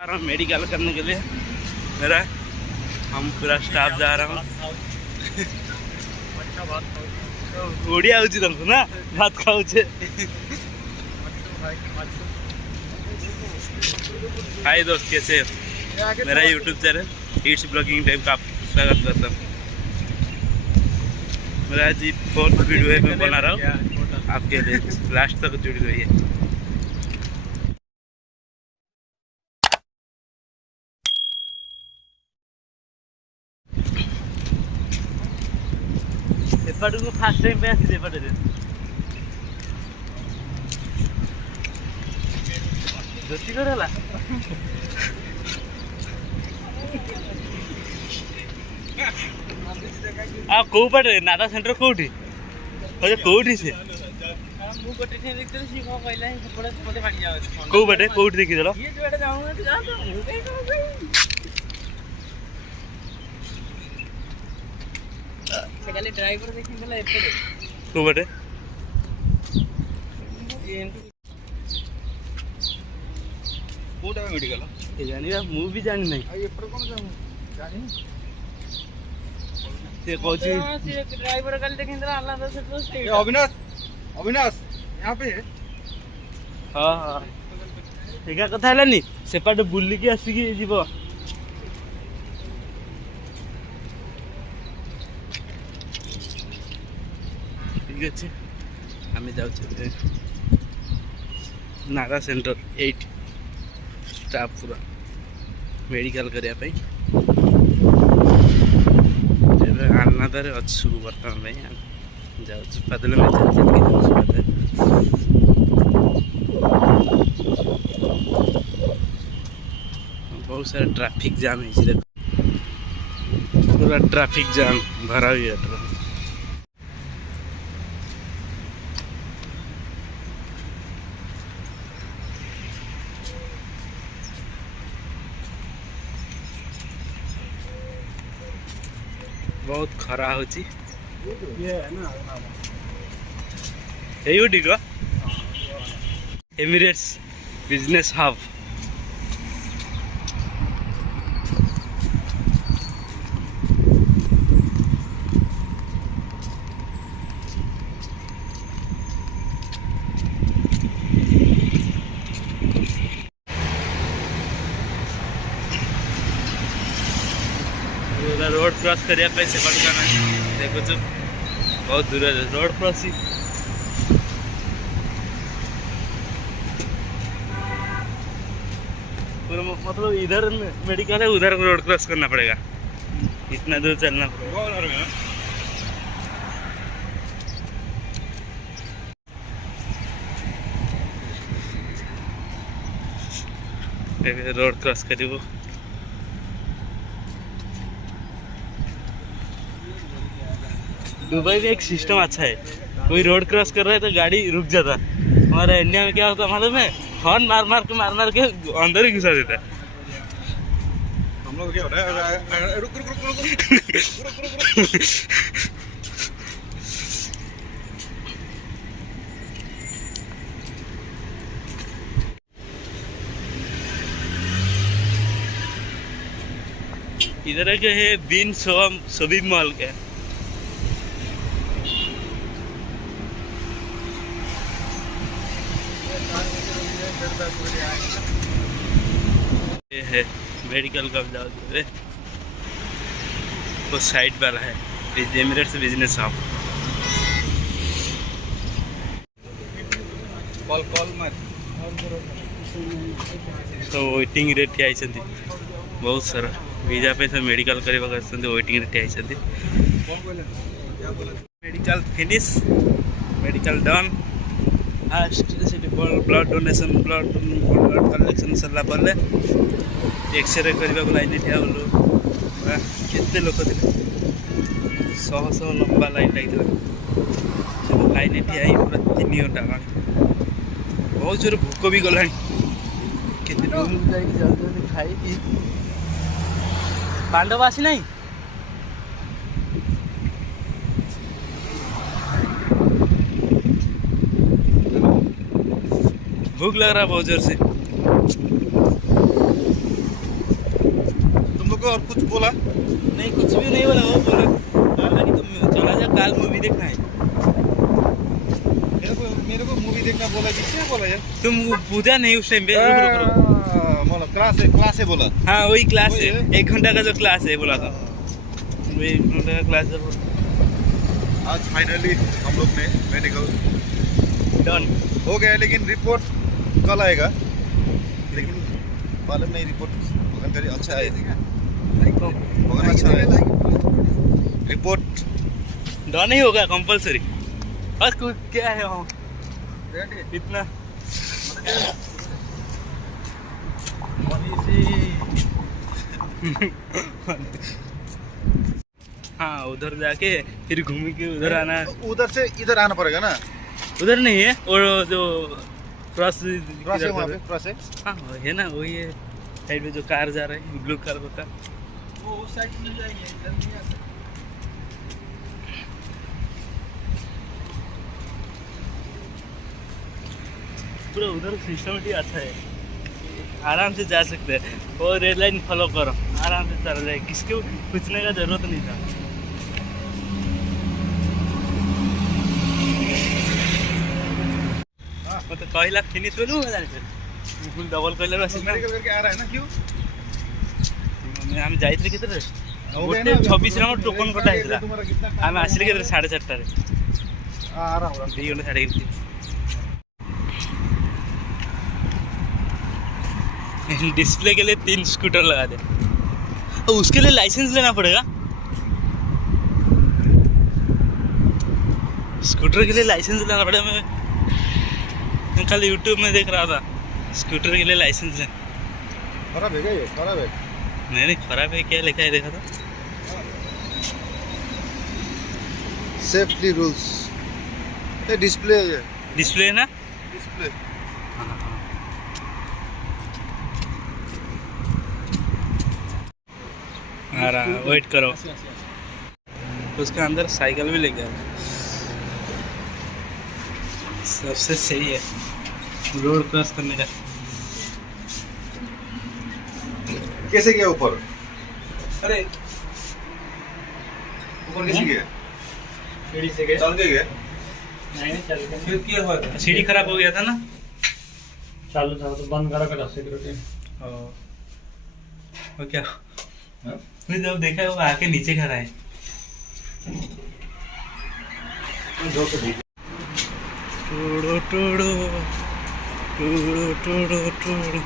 आ रहा हूँ मेडिकल करने के लिए मेरा हम पूरा स्टाफ जा रहा हूँ। ओडिया हो ना भात खाऊ हाय दोस्त, कैसे हो? मेरा YouTube channel it's blogging time का आपका स्वागत करता हूँ। मेरा जी 4th वीडियो है, मैं बना रहा हूँ आपके लिए, लास्ट तक जुड़ी रही है। एपटू फास्ट टाइम पे आसी एपटे धोती करला आ को पटे नाटा सेंटर कोठी अरे कोठी से मु कोठी ने देखते सी को कहला पड़े पड़े पानी जावे को पटे कोठी देखि देलो ये जोड़े जाऊंगा तो जा तो मु कहीं करो से खाली ड्राइवर देखि देला एपटे को पटे कोटा मेडिकल ए जानी मु भी जानि नहीं आ एपटे कोन जाऊ जानि से कोची ड्राइवर कल देखिन अल्लाह से तो स्टेट अविनाश अविनाश यहां पे हां हां ठीक है कथा हलानी सेपाट बुल्ली के आसी की जीवो ठीक है हमें जाऊ नागा सेंटर 8 स्टाफ पूरा मेडिकल करिया पे आलनादार अच्छु बर्तमान में जाऊँ पैदल में चल चल के बहुत सारा ट्रैफिक जाम है, पूरा ट्रैफिक जाम भरा हुआ है। बहुत खरा होची ये है ना एयूडी को Emirates business hub road cross करिया पे से पड़ना देखो तो बहुत दूर है रोड क्रॉस ही पूरा मतलब इधर मेडिकल है उधर रोड क्रॉस करना पड़ेगा, इतना दूर चलना पड़ेगा। रोड क्रॉस करिए दुबई में एक सिस्टम अच्छा है, कोई रोड क्रॉस कर रहा है तो गाड़ी रुक जाता। हमारा इंडिया में क्या होता है मालूम है, हॉर्न मार मार के अंदर ही घुसा देता है। हम लोग क्या हो रहा है, रुक रुक रुक रुक इधर के है बिन शोभी मॉल के ये है मेडिकल का जाओ वो साइड वाला है Emirates business hub. Call call मत तो वेटिंग रे ठिया आइछंती बहुत सारा वीजा पे से मेडिकल करबा करछंती वेटिंग रे ठिया आइछंती। Medical finish medical done blood donation blood collection सरला पड़े एक्सरे करने को लाइन ठिया हलु केते लोक थे 100 लंबा लाइन लगी लाइन ठिया पूरा 3 घंटा बहुत जोर भोक भी गला खाई पांडव आसी नहीं भूख लग रहा है बहुत जोर से। और कुछ बोला? नहीं कुछ भी नहीं बोला, वो बोला कि तुम चला जा काल मूवी देखना है। मेरे को मूवी देखना बोला कि क्या बोला यार? तुम पूजा नहीं उस टाइम पे। रुक। मतलब क्लास है बोला। हाँ वही क्लास वही है, है। 1 घंटा का जो क्लास है बोला था, वही 1 घंटा का क्लास है। आज फाइनली हम लोग ने मेडिकल डन हो गया, लेकिन रिपोर्ट कल आएगा। लेकिन मालूम नहीं रिपोर्ट भगवान करे अच्छा आए, भगवान अच्छा आए रिपोर्ट। डन ही होगा कंपलसरी। बस कुछ क्या है वहाँ इतना हाँ उधर जाके फिर घूम के उधर आना। उधर से इधर आना पड़ेगा ना? उधर नहीं है, और जो क्रॉस क्रॉस है वहाँ पे, क्रॉस है। हाँ वो है ना, वही है साइड में जो कार जा रहा है, ब्लू कार होता वो साइड में जाएंगे, इधर नहीं आ सकते। पूरा उधर सिस्टमेटिक अच्छा है, आराम से जा सकते हैं। और रेड लाइन फॉलो करो, आराम से चल जाए, किसको पूछने का जरूरत नहीं था। मतलब कहला फिनिश बोलूँ डबल कहला मेडिकल करके आ रहा है ना? क्यों? आम जाइए केते गोटे 26 नंबर टोकन कटा होता आम आसिले के 4:30 आ रहा हूँ। 2 घंटा छाड़ी डिस्प्ले के लिए 3 स्कूटर लगा दे, और उसके लिए लाइसेंस लेना पड़ेगा। स्कूटर के लिए लाइसेंस लेना पड़ेगा। मैं कल यूट्यूब में देख रहा था, स्कूटर के लिए लाइसेंस है। खराब है क्या ये? खराब है? नहीं खराब है, क्या लिखा है देखा था। सेफ्टी रूल्स ये डिस्प्ले है, डिस्प्ले है ना, डिस्प्ले। आ रहा, वेट करो। उसके अंदर साइकिल भी लेके आया, सबसे सही है रोड क्रॉस करने का। कैसे गया ऊपर? अरे ऊपर कैसे गया? सीढ़ी से गए। चल के गया? नहीं चल गए। फिर क्या हुआ था? सीढ़ी खराब हो गया था ना, चालू था तो बंद करा कर सिक्योरिटी। वो क्या नहीं, जब देखा वो आके नीचे खड़ा है। टोड़ो टोड़ो टोड़ो टोड़ो टोड़ो